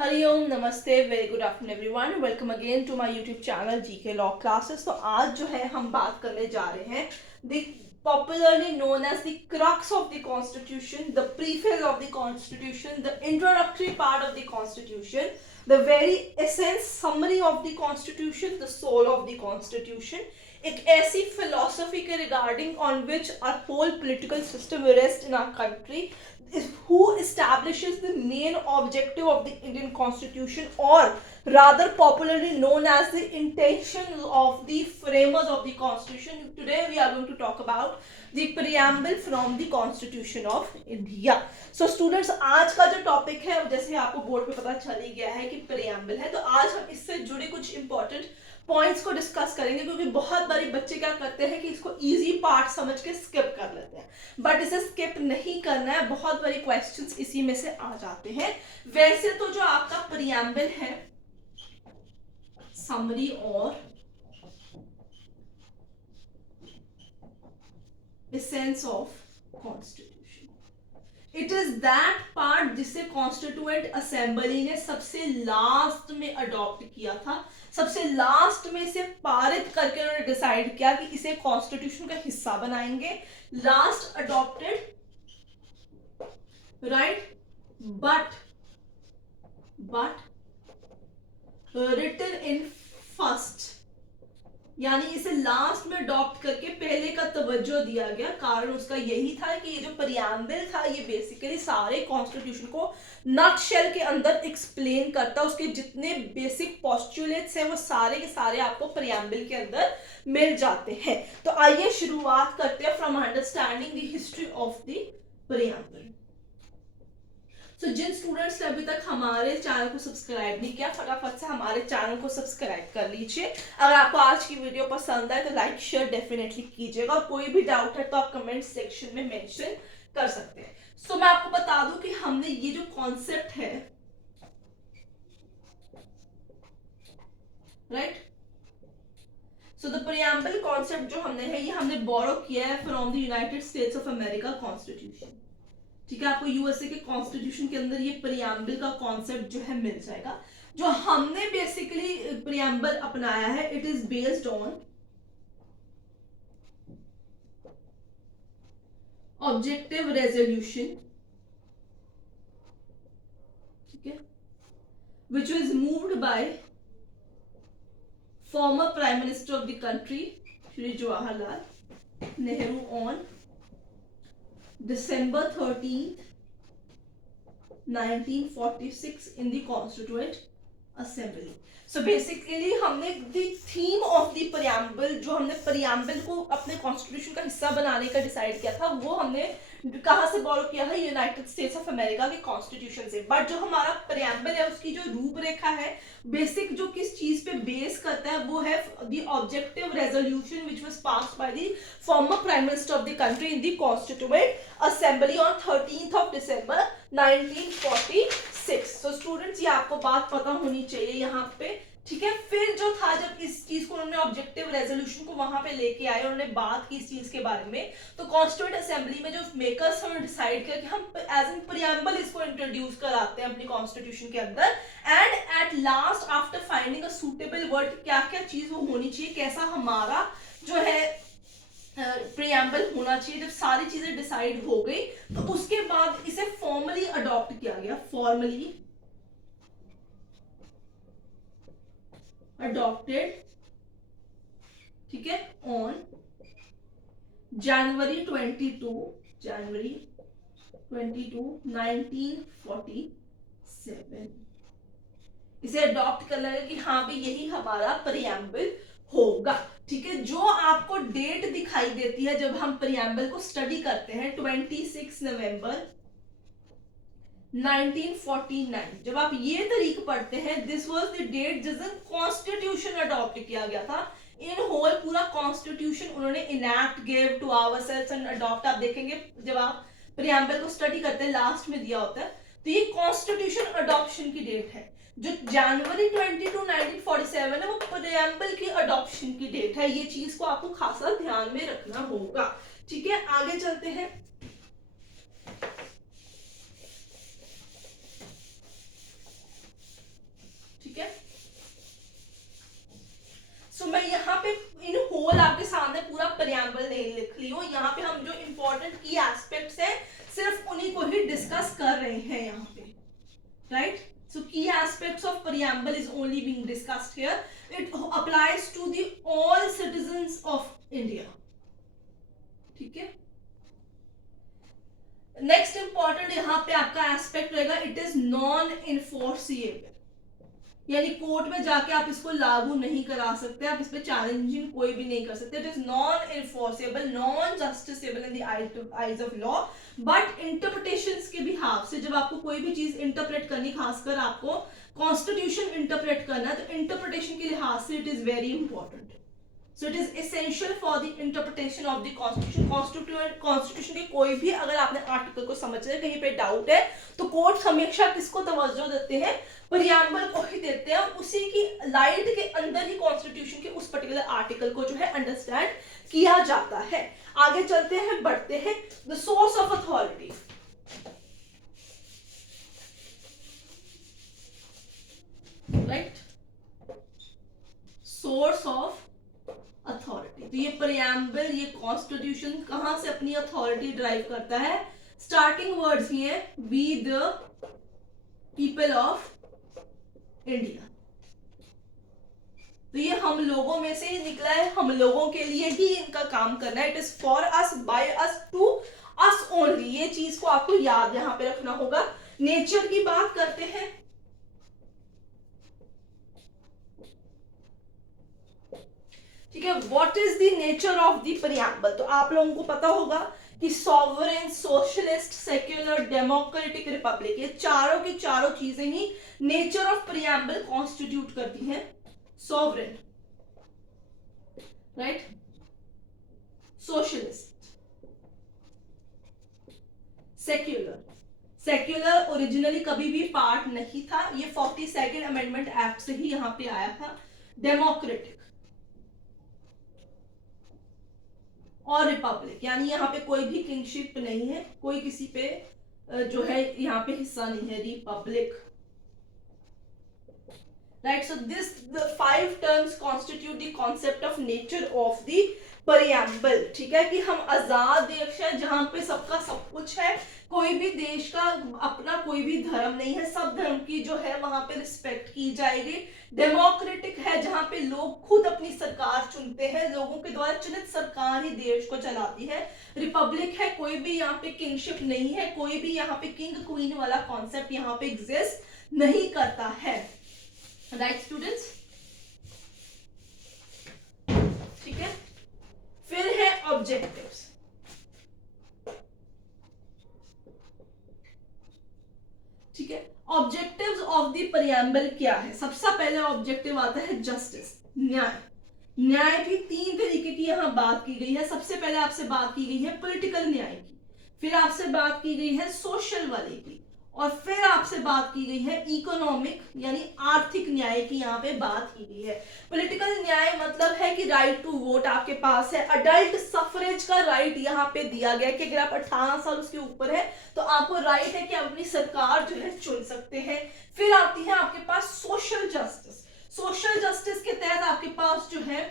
हरिओम नमस्ते very good afternoon everyone welcome again to my YouTube channel GK law classes. तो आज जो है हम बात करने जा रहे हैं the popularly known as the crux of the constitution, the preface of the constitution, the introductory part of the constitution, the very essence summary of the constitution, the soul of the constitution. एक ऐसी philosophy के regarding on which our whole political system rest in our country, who establishes the main objective of the Indian Constitution, or rather popularly known as the intention of the framers of the Constitution. Today we are going to talk about the preamble from the Constitution of India. So students, आज का जो topic है, जैसे आपको board पे पता चल ही गया है कि preamble है, तो आज हम इससे जुड़े कुछ इंपॉर्टेंट पॉइंट्स को डिस्कस करेंगे, क्योंकि बहुत बारी बच्चे क्या करते हैं कि इसको इजी पार्ट समझ के स्किप कर लेते हैं, बट इसे स्किप नहीं करना है। बहुत बारी क्वेश्चंस इसी में से आ जाते हैं। वैसे तो जो आपका प्रीएम्बल है, समरी और essence of constitution, it is that part जिसे कॉन्स्टिट्यूएंट असेंबली ने सबसे लास्ट में अडॉप्ट किया था, सबसे लास्ट में इसे पारित करके उन्होंने डिसाइड किया कि इसे कॉन्स्टिट्यूशन का हिस्सा बनाएंगे। Last adopted, right, but written in first, यानी इसे लास्ट में अडॉप्ट करके पहले का तवज्जो दिया गया। कारण उसका यही था कि ये जो प्रीएम्बल था, ये बेसिकली सारे कॉन्स्टिट्यूशन को नटशेल के अंदर एक्सप्लेन करता, उसके जितने बेसिक पोस्टुलेट्स हैं वो सारे के सारे आपको प्रीएम्बल के अंदर मिल जाते हैं। तो आइए शुरुआत करते हैं from understanding the history of the preamble. जिन स्टूडेंट्स ने अभी तक हमारे चैनल को सब्सक्राइब नहीं किया, फटाफट से हमारे चैनल को सब्सक्राइब कर लीजिए। अगर आपको आज की वीडियो पसंद आए तो लाइक शेयर डेफिनेटली कीजिएगा, और कोई भी डाउट है तो आप कमेंट सेक्शन में मेंशन कर सकते हैं। मैं आपको बता दूं कि हमने ये जो कॉन्सेप्ट है, राइट, द प्रीएम्बल कॉन्सेप्ट जो हमने है, ये हमने बोरो किया है from the United states of America constitution. ठीक है, आपको यूएसए के कॉन्स्टिट्यूशन के अंदर ये प्रीएम्बल का कॉन्सेप्ट जो है मिल जाएगा। जो हमने बेसिकली प्रीएम्बल अपनाया है, it is based on objective resolution, ठीक है, which was moved by former prime minister of the country Shri Jawaharlal Nehru on December 13th, 1946 in the Constituent Assembly. So basically हमने the theme of the preamble, जो हमने preamble को अपने constitution का हिस्सा बनाने का डिसाइड किया था, वो हमने कहाँ से बोरो किया है? यूनाइटेड स्टेट्स ऑफ अमेरिका के कॉन्स्टिट्यूशन से। बट जो हमारा प्रीएम्बल है, उसकी जो रूपरेखा है, बेसिक जो किस चीज पे बेस करता है, वो है the objective resolution which was passed by the former prime minister of the country in the constituent assembly on 13th of December 1946। तो स्टूडेंट्स, ये आपको बात पता होनी चाहिए यहाँ पे, ठीक है। फिर जो था, जब इस चीज को उन्होंने ऑब्जेक्टिव रेजोल्यूशन को वहां पे लेके आए, उन्होंने बात की इस चीज के बारे में, तो कॉन्स्टिट्यूएंट असेंबली में जो मेकर्स उन्होंने डिसाइड किया कि हम एज एन प्रीएम्बल इसको इंट्रोड्यूस कराते हैं अपनी कॉन्स्टिट्यूशन के अंदर। And at last, after finding a suitable word, क्या क्या चीज वो होनी चाहिए, कैसा हमारा जो है प्रीएम्बल होना चाहिए, जब सारी चीजें डिसाइड हो गई, तो उसके बाद इसे फॉर्मली अडॉप्ट किया गया, फॉर्मली adopted, ठीक है, on January 22, 1947। इसे अडॉप्ट कर लगा कि हाँ भी यही हमारा प्रीएम्बल होगा, ठीक है। जो आपको डेट दिखाई देती है जब हम प्रीएम्बल को स्टडी करते हैं, 26 नवंबर 1949, जब आप ये तारीख पढ़ते हैं, दिस वाज द डेट जिस दिन कॉन्स्टिट्यूशन अडॉप्ट किया गया था। इन होल पूरा कॉन्स्टिट्यूशन उन्होंने enact, give to ourselves and adopt, आप देखेंगे जब आप प्रीएम्बल को स्टडी करते हैं, लास्ट में दिया होता है, तो ये कॉन्स्टिट्यूशन अडॉप्शन की डेट है। जो जनवरी 22, 1947 है, वो प्रीएम्बल की अडॉप्शन की डेट है। ये चीज को आपको खासा ध्यान में रखना होगा, ठीक है। आगे चलते हैं। right? So key aspects of preamble is only being discussed here. It applies to the all citizens of India. ठीक है. नेक्स्ट इंपॉर्टेंट यहाँ पे आपका एस्पेक्ट रहेगा, इट इज नॉन इन्फोर्सिएबल, यानी कोर्ट में जाके आप इसको लागू नहीं करा सकते, आप इस पे चैलेंजिंग कोई भी नहीं कर सकते. It is non enforceable, non justiciable in the eyes of law, but interpretations के बिहाफ से जब आपको कोई भी चीज इंटरप्रेट करनी, खासकर आपको कॉन्स्टिट्यूशन इंटरप्रेट करना है, तो इंटरप्रिटेशन के लिहाज से it is very important. So it is essential for the interpretation of the constitution. Constitution के कोई भी अगर आपने आर्टिकल को समझ रहे, कहीं पे डाउट है, तो कोर्ट हमेशा किसको तवज्जो देते हैं, प्रियम्बल को ही देते हैं, उसी की लाइट के अंदर ही कॉन्स्टिट्यूशन के उस पर्टिकुलर आर्टिकल को जो है अंडरस्टैंड किया जाता है. आगे चलते हैं, बढ़ते हैं. The source of authority. Right, source of authority. तो ये प्रियम्बल, ये कॉन्स्टिट्यूशन कहां से अपनी अथॉरिटी ड्राइव करता है? स्टार्टिंग वर्ड्स ही हैं, we the people of India. तो ये हम लोगों में से ही निकला है, हम लोगों के लिए ही इनका काम करना है. It is for us, by us, to us only. ये चीज को आपको याद यहां पे रखना होगा. नेचर की बात करते हैं. ठीक है, what is the nature of the preamble? तो आप लोगों को पता होगा कि sovereign, socialist, secular, democratic, Republic, ये चारों की चारों चीजें ही नेचर ऑफ प्रियम्बल कॉन्स्टिट्यूट करती हैं. Sovereign, right, socialist, secular. Secular originally कभी भी पार्ट नहीं था, ये 42nd अमेंडमेंट एक्ट से ही यहां पे आया था. डेमोक्रेटिक और रिपब्लिक, यानी यहाँ पे कोई भी किंगशिप नहीं है, कोई किसी पे जो है यहाँ पे हिस्सा नहीं है. Republic, right. So this the 5 terms constitute the concept of nature of the preamble. ठीक है, कि हम आजाद देश है जहां पे सबका सब कुछ है, कोई भी देश का अपना कोई भी धर्म नहीं है, सब धर्म की जो है वहां पे रिस्पेक्ट की जाएगी. डेमोक्रेटिक है जहां पे लोग खुद अपनी सरकार चुनते हैं, लोगों के द्वारा चुनित सरकार ही देश को चलाती है. रिपब्लिक है, कोई भी यहाँ पे किंगशिप नहीं है, कोई भी यहाँ पे किंग क्वीन वाला कॉन्सेप्ट यहाँ पे एग्जिस्ट नहीं करता है. राइट स्टूडेंट्स, ठीक है. फिर है ऑब्जेक्टिव्स. ठीक है, ऑब्जेक्टिव्स ऑफ द प्रियम्बल क्या है? सबसे पहले ऑब्जेक्टिव आता है जस्टिस, न्याय. न्याय भी 3 तरीके की यहाँ बात की गई है. सबसे पहले आपसे बात की गई है पॉलिटिकल न्याय की, फिर आपसे बात की गई है सोशल वाले की, और फिर आपसे बात की गई है इकोनॉमिक यानी आर्थिक न्याय की यहाँ पे बात की गई है. पॉलिटिकल न्याय मतलब है कि राइट टू वोट आपके पास है, अडल्ट सफरेज का राइट यहाँ पे दिया गया कि अगर आप 18 साल उसके ऊपर है तो आपको राइट है कि आप अपनी सरकार जो है चुन सकते हैं. फिर आती है आपके पास सोशल जस्टिस. सोशल जस्टिस के तहत आपके पास जो है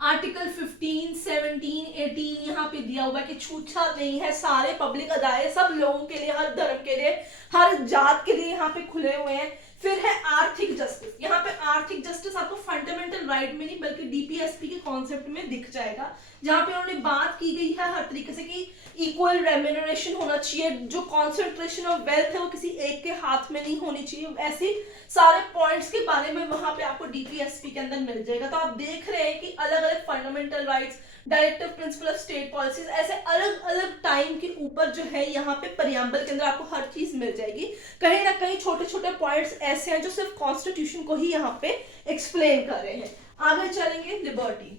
आर्टिकल 15, 17, 18 यहाँ पे दिया हुआ है कि छूतछात नहीं है, सारे पब्लिक अदालत सब लोगों के लिए, हर धर्म के लिए, हर जात के लिए यहाँ पे खुले हुए हैं. फिर है आर्थिक जस्टिस. यहाँ पे आर्थिक जस्टिस आपको फंडामेंटल राइट में नहीं बल्कि डीपीएसपी के कॉन्सेप्ट में दिख जाएगा, जहाँ पे उन्होंने बात की गई है हर तरीके से कि इक्वल रेम्यूनरेशन होना चाहिए, जो कॉन्सेंट्रेशन ऑफ वेल्थ है वो किसी एक के हाथ में नहीं होनी चाहिए. ऐसे सारे पॉइंट्स के बारे में वहां पे आपको डीपीएसपी के अंदर मिल जाएगा. तो आप देख रहे हैं कि अलग अलग fundamental rights, directive principle of state policies, ऐसे अलग अलग टाइम के ऊपर जो है यहाँ पे प्रियम्बल के अंदर आपको हर चीज मिल जाएगी. कहीं ना कहीं छोटे छोटे पॉइंट्स ऐसे हैं जो सिर्फ कॉन्स्टिट्यूशन को ही यहाँ पे एक्सप्लेन कर रहे हैं. आगे चलेंगे. लिबर्टी.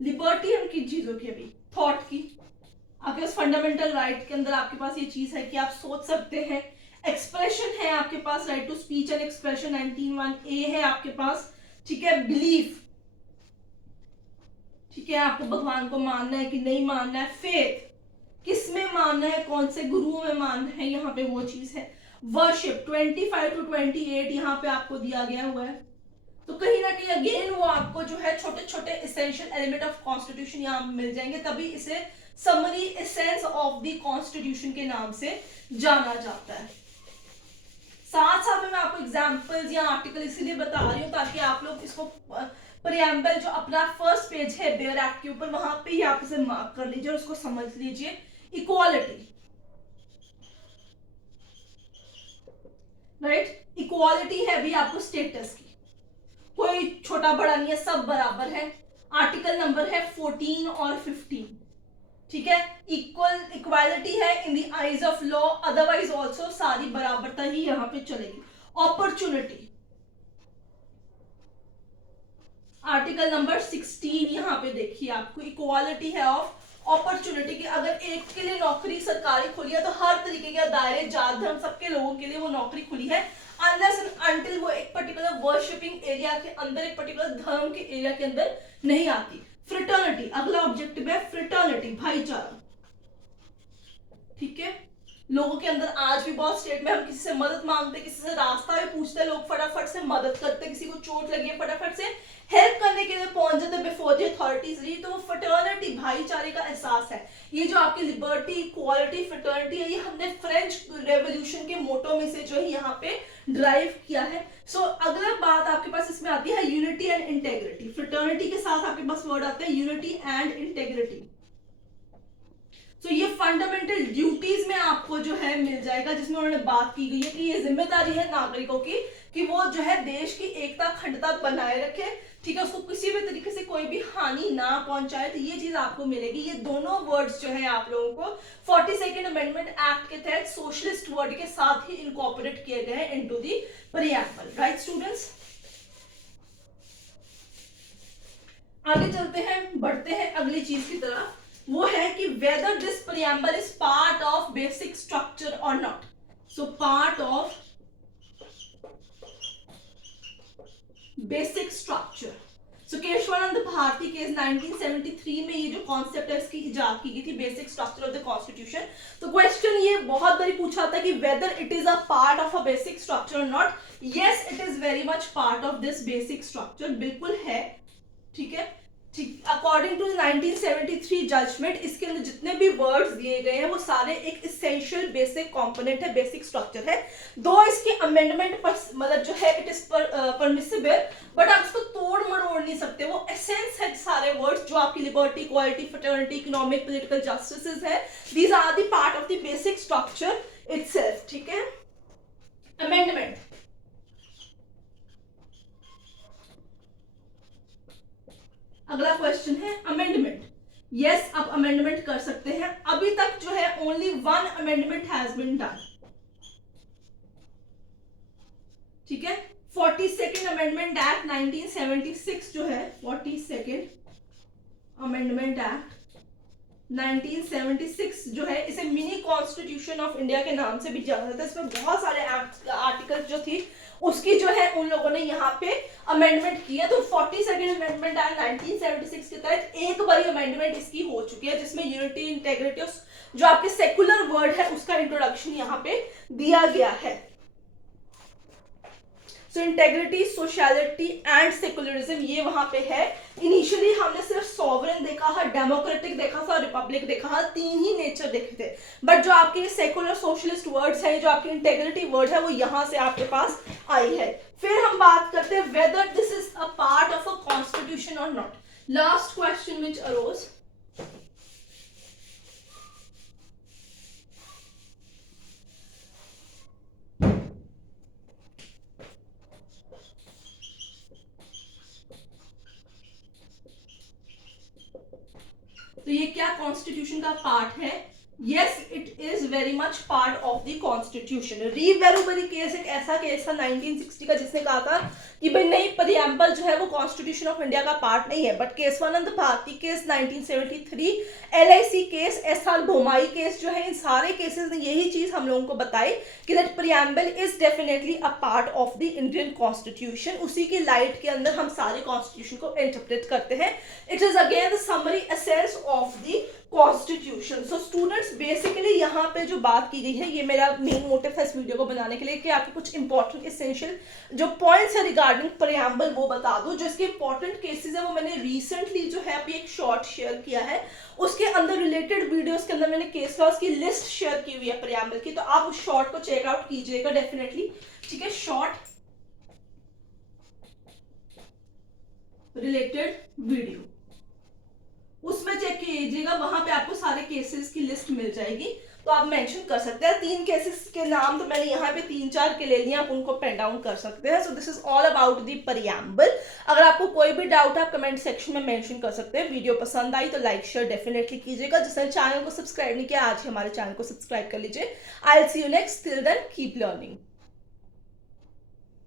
लिबर्टी हम किन चीजों की? अभी थॉट की. आपके पास फंडामेंटल राइट के अंदर आपके पास ये चीज है कि आप सोच सकते हैं. एक्सप्रेशन है आपके पास, right to speech and expression 19(1)(a) है आपके पास. ठीक है. बिलीफ, ठीक है, आपको भगवान को मानना है कि नहीं मानना है. फेथ, किस में मानना है, कौन से गुरुओं में मानना है, यहाँ पे वो चीज है. वर्शिप 25 to 28 यहाँ पे आपको दिया गया हुआ है. तो कहीं ना कहीं अगेन वो आपको जो है छोटे छोटे एसेंशियल एलिमेंट ऑफ कॉन्स्टिट्यूशन यहाँ मिल जाएंगे, तभी इसे summary essence of the constitution के नाम से जाना जाता है। साथ साथ में मैं आपको एग्जाम्पल्स या आर्टिकल इसलिए बता रही हूँ ताकि आप लोग इसको प्रियम्बल जो अपना फर्स्ट पेज है बेयर एक्ट के ऊपर, वहां पे ही आप इसे मार्क कर लीजिए और उसको समझ लीजिए। इक्वालिटी, राइट, इक्वालिटी है भी आपको स्टेटस की, कोई छोटा बड़ा नहीं है, सब बराबर है। आर्टिकल नंबर है 14 और 15, ठीक है। इक्वालिटी है in the eyes of law, otherwise also सारी बराबरता ही यहां पे चलेगी। अपॉर्चुनिटी, आर्टिकल नंबर 16 यहां पे देखिए आपको इक्वालिटी है ऑफ अपॉर्चुनिटी की, अगर एक के लिए नौकरी सरकारी खुली है तो हर तरीके के दायरे, जात धर्म सबके लोगों के लिए वो नौकरी खुली है, अनलेस एंड अनटिल वो एक पर्टिकुलर वर्शिपिंग एरिया के अंदर, एक पर्टिकुलर धर्म के एरिया के अंदर नहीं आती। फ्रेटर्निटी, अगला ऑब्जेक्टिव है फ्रेटर्निटी, भाईचारा, ठीक है। लोगों के अंदर आज भी बहुत स्टेट में हम किसी से मदद मांगते, किसी से रास्ता भी पूछते, लोग फटाफट से मदद करते, किसी को चोट लगी है फटाफट से हेल्प करने के लिए पहुंच जाते बिफोर द अथॉरिटीज रीच, तो वो फ्रेटर्निटी, भाईचारे का एहसास है। ये जो आपकी लिबर्टी, इक्वालिटी, फ्रेटर्निटी है, ये हमने फ्रेंच रेवोल्यूशन के मोटो में से जो है यहाँ पे ड्राइव किया है। सो अगला बात आपके पास इसमें आती है यूनिटी एंड इंटेग्रिटी। फ्रेटर्निटी के साथ आपके पास वर्ड आता है यूनिटी एंड इंटेग्रिटी। तो ये फंडामेंटल ड्यूटीज में आपको जो है मिल जाएगा, जिसमें उन्होंने बात की गई है कि ये जिम्मेदारी है नागरिकों की कि वो जो है देश की एकता, अखंडता बनाए रखे, ठीक है, उसको किसी भी तरीके से कोई भी हानि ना पहुंचाए, तो ये चीज आपको मिलेगी। ये दोनों वर्ड्स जो है आप लोगों को 42nd अमेंडमेंट एक्ट के तहत सोशलिस्ट वर्ड के साथ ही इनकॉर्पोरेट किए गए हैं into the preamble, right students. आगे चलते हैं, बढ़ते हैं अगली चीज की तरफ, वो है कि whether this preamble is part of basic structure or not. So part of basic structure. So Kesavananda Bharati case 1973 में ये जो कॉन्सेप्ट है इसकी इजाद की गई थी, basic structure of the constitution. तो क्वेश्चन ये बहुत बारी पूछा था कि whether it is a part of a basic structure or not. Yes, it is very much part of this basic structure. बिल्कुल है, ठीक है। अकॉर्डिंग टू 1973 जजमेंट, इसके अंदर जितने भी वर्ड्स दिए गए हैं वो सारे एक इसेंशियल बेसिक कंपोनेंट है, बेसिक स्ट्रक्चर है। दो इसके अमेंडमेंट पर मतलब जो है इट इज परमिसिबल, बट आप इसको तोड़ मरोड़ नहीं सकते, वो एसेंस है सारे वर्ड्स जो आपकी liberty, equality, fraternity, economic, political justice है, these are the part of the basic structure itself, ठीक है। अमेंडमेंट, अगला क्वेश्चन है अमेंडमेंट। यस, आप अमेंडमेंट कर सकते हैं। अभी तक जो है only one amendment has been done, ठीक है। 42nd अमेंडमेंट एक्ट 1976 जो है, 42nd अमेंडमेंट एक्ट 1976 जो है, इसे मिनी कॉन्स्टिट्यूशन ऑफ इंडिया के नाम से भी जाना जाता है। इसमें बहुत सारे आर्टिकल जो थी उसकी जो है उन लोगों ने यहाँ पे अमेंडमेंट किया। तो 42nd अमेंडमेंट एक्ट 1976 के तहत एक बारी अमेंडमेंट इसकी हो चुकी है, जिसमें यूनिटी, इंटेग्रिटी, जो आपके सेकुलर वर्ड है उसका इंट्रोडक्शन यहाँ पे दिया गया है। सो इंटेग्रिटी, सोशलिटी एंड सेकुलरिज्म ये वहां पे है। इनिशियली हमने सिर्फ सॉवरेन देखा था, डेमोक्रेटिक देखा था, रिपब्लिक देखा था, तीन ही नेचर देखे थे। बट जो आपके सेकुलर सोशलिस्ट वर्ड्स हैं, जो आपकी इंटेग्रिटी वर्ड है, वो यहां से आपके पास आई है। फिर हम बात करते हैं whether this is a part of a constitution और not. Last question which arose, तो ये क्या कॉन्स्टिट्यूशन का पार्ट है? Yes, it is very much part of the constitution. Re Berubari case एक ऐसा केस था 1960 का जिसने कहा था कि भाई नहीं, प्रीएम्बल जो है वो कॉन्स्टिट्यूशन ऑफ इंडिया का पार्ट नहीं है। But Kesavananda Bharati case 1973, LIC केस, SR बोमाई केस जो है, इन सारे केसेस ने यही चीज हम लोगों को बताई कि that preamble is definitely a part of the Indian constitution. उसी की लाइट के अंदर हम सारे कॉन्स्टिट्यूशन को इंटरप्रेट करते हैं। It is again the summary essence of the constitution. So students basically यहाँ पे जो बात की गई है, ये मेरा मेन मोटिव है इस वीडियो को बनाने के लिए कि आपको कुछ इंपॉर्टेंट इसेंशियल जो पॉइंट्स है रिगार्डिंग प्रियम्बल वो बता दूं। जो इसके इंपॉर्टेंट केसेस है वो मैंने रिसेंटली जो है अभी एक शॉर्ट शेयर किया है, उसके अंदर रिलेटेड वीडियोस के अंदर मैंने केस लॉज की लिस्ट शेयर की हुई है प्रियम्बल की, तो आप उस शॉर्ट को चेकआउट कीजिएगा डेफिनेटली, ठीक है। शॉर्ट रिलेटेड वीडियो उसमें चेक कीजिएगा, वहां पे आपको सारे केसेस की लिस्ट मिल जाएगी, तो आप मेंशन कर सकते हैं। 3 केसेस के नाम तो मैंने यहाँ पे 3-4 के ले लिए, आप उनको पेन डाउन कर सकते हैं। So this is all about the preamble. अगर आपको कोई भी डाउट है आप कमेंट सेक्शन में मेंशन कर सकते हैं। वीडियो पसंद आई तो लाइक शेयर डेफिनेटली कीजिएगा। जिसने चैनल को सब्सक्राइब नहीं किया आज ही हमारे चैनल को सब्सक्राइब कर लीजिए। I will see you next, till then keep learning.